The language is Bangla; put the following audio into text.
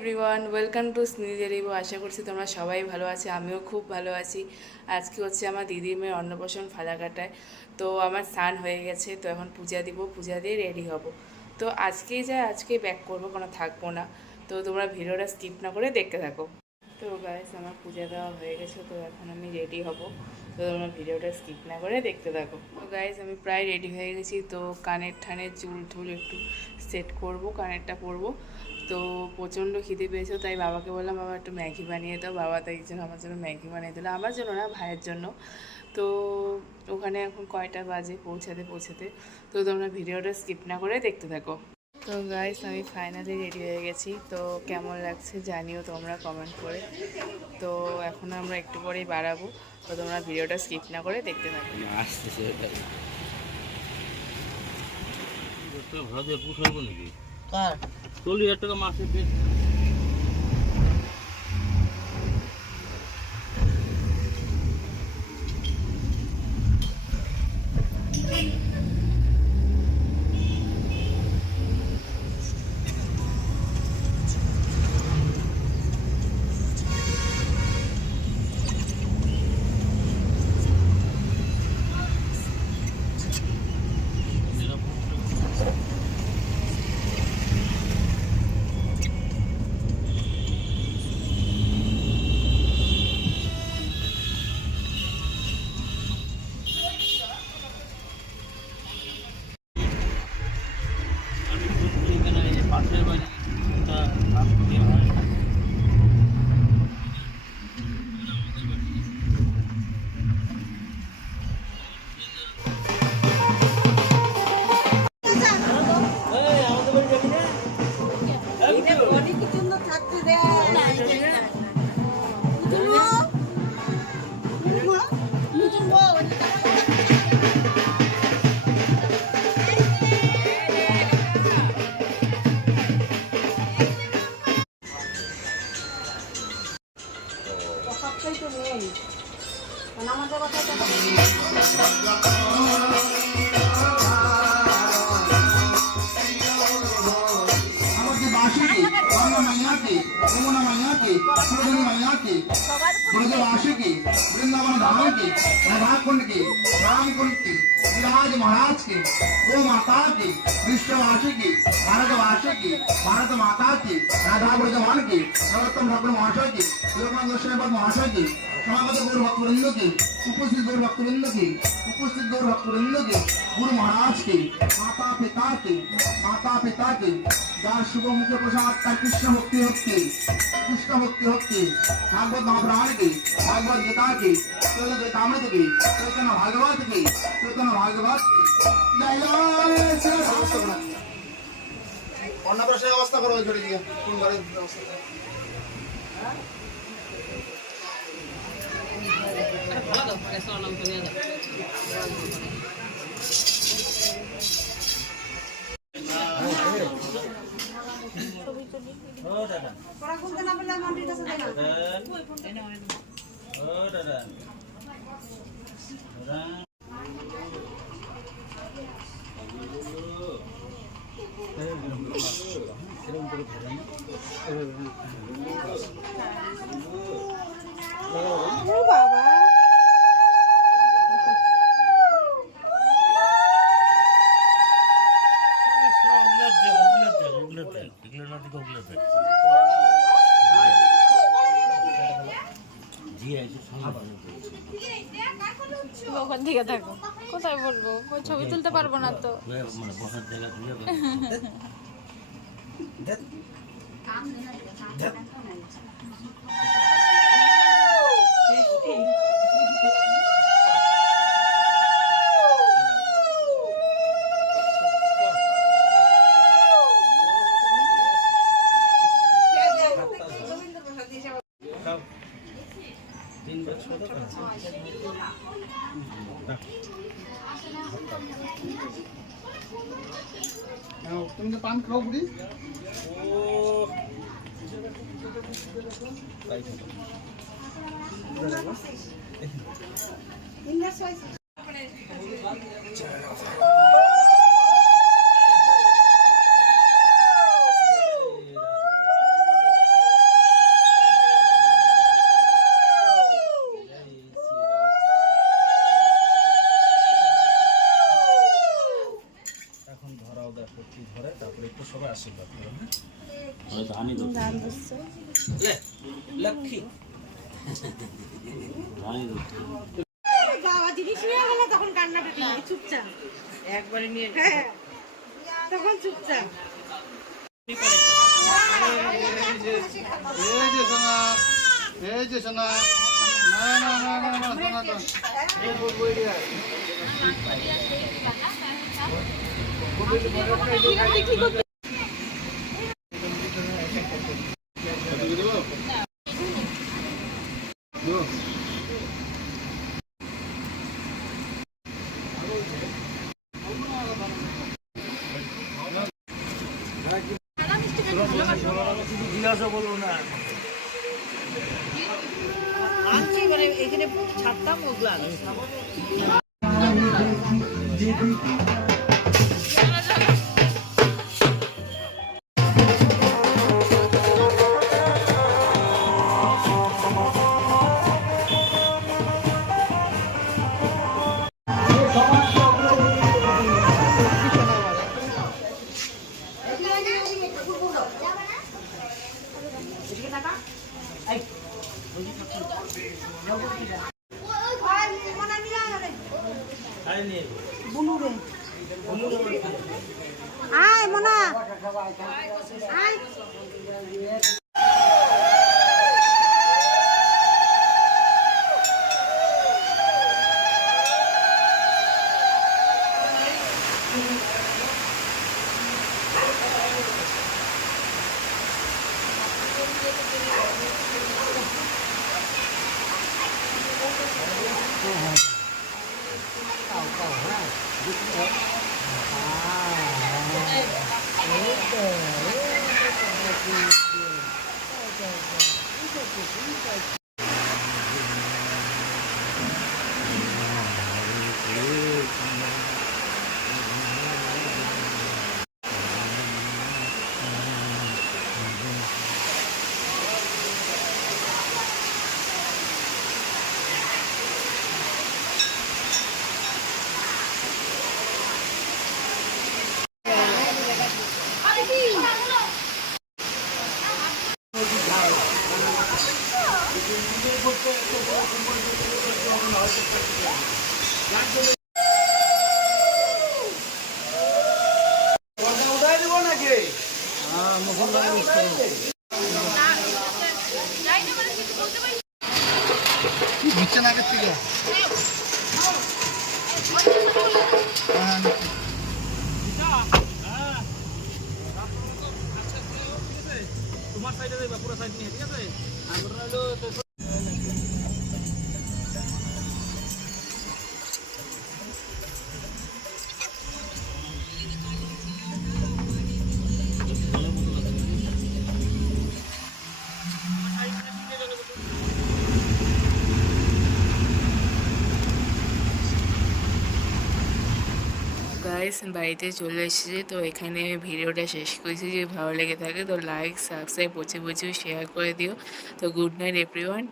এভরিওয়ান, ওয়েলকাম টু স্নিজে রিভু। আশা করছি তোমরা সবাই ভালো আছো, আমিও খুব ভালো আছি। আজকে হচ্ছে আমার দিদির মেয়ের অন্নপ্রাশন ফালাকাটায়। তো আমার স্নান হয়ে গেছে, তো এখন পূজা দিব, পূজা দিয়ে রেডি হব। তো আজকেই ব্যাক করবো, কোনো থাকবো না। তো তোমরা ভিডিওটা স্কিপ না করে দেখতে থাকো। তো গাইস, আমার পূজা দেওয়া হয়ে গেছে, তো এখন আমি রেডি হব। তো তোমরা ভিডিওটা স্কিপ না করে দেখতে থাকো। তো গাইস, আমি প্রায় রেডি হয়ে গেছি। তো কানের চুল টুল একটু সেট করব, কানেরটা পরবো। তো প্রচণ্ড খিদে পেয়েছে, তাই বাবাকে বললাম বাবা একটু ম্যাগি বানিয়ে দাও। বাবা তাই আমার জন্য ম্যাগি বানিয়ে দিল, আমার জন্য না, ভাইয়ের জন্য। তো ওখানে এখন কয়টা বাজে পৌঁছাতে। তো তোমরা ভিডিওটা স্কিপ না করে দেখতে থাকো। তো গাইস, আমি ফাইনালি রেডি হয়ে গেছি। তো কেমন লাগছে জানিও তোমরা কমেন্ট করে। তো এখন আমরা একটু পরেই বাড়াবো। তো তোমরা ভিডিওটা স্কিপ না করে দেখতে থাকো। কার 40,000 টাকা মাসে পেয়ে পাশের বাড়ি হয়। ब्रजवासी की वृंदावन धाम की राधा कुंड की राम कुंड की विराज महाराज की गो माता की विश्ववासी की भारतवासी की भारत माता की राधा ब्रजवान की नरोत्तम ठाकुर महाशय की लोकनाथ गोस्वामी महाशय की समागत गौर भक्तवृंद की उपस्थित गौर भक्तवृंद की गुरु महाराज की माता पिता की যার শুভ মুখে প্রসাদ তার কৃষ্ণ ভক্তি হচ্ছে भागवत महापुराण की भागवत गीता की चैतन्य की चैतन्य भागवत की अन्नप्राशन अवस्था करो छोड़ी दिया कोन घरे व्यवस्था ভালো পয়সা নাম করে দাও ও দাদা পড়া খুলতে না পারলে মাটির কাছে দেনা ও দাদা বাবা ওখান থেকে থাকো, কোথায় বলবো, ওই ছবি তুলতে পারবো না তো। বসার জায়গা तुम तो पान खाओ बुढ़ी গান দিচ্ছে। লক্ষ্মী বাবা জিনিস নিয়ে গেলে তখন কান্নাটা নেই, চুপচাপ একবারে নিয়ে হ্যাঁ তখন চুপচাপ। এই যে শোনা না না না না না শোনা তো আনছি মানে এখানে ছাড়তাম ওগুলা আয় মোনা আয়। নিচ্ছে না আগের থেকে তোমার সাইডে যাবে পুরো সাইড নিয়ে ঠিক আছে আর ওটা হলো গাইস বাড়িতে চলে এসেছে, তো এখানে ভিডিওটা শেষ করেছি। যদি ভালো লেগে থাকে তো লাইক সাবস্ক্রাইব প্রচুর শেয়ার করে দিও। তো গুড নাইট এভরিওয়ান।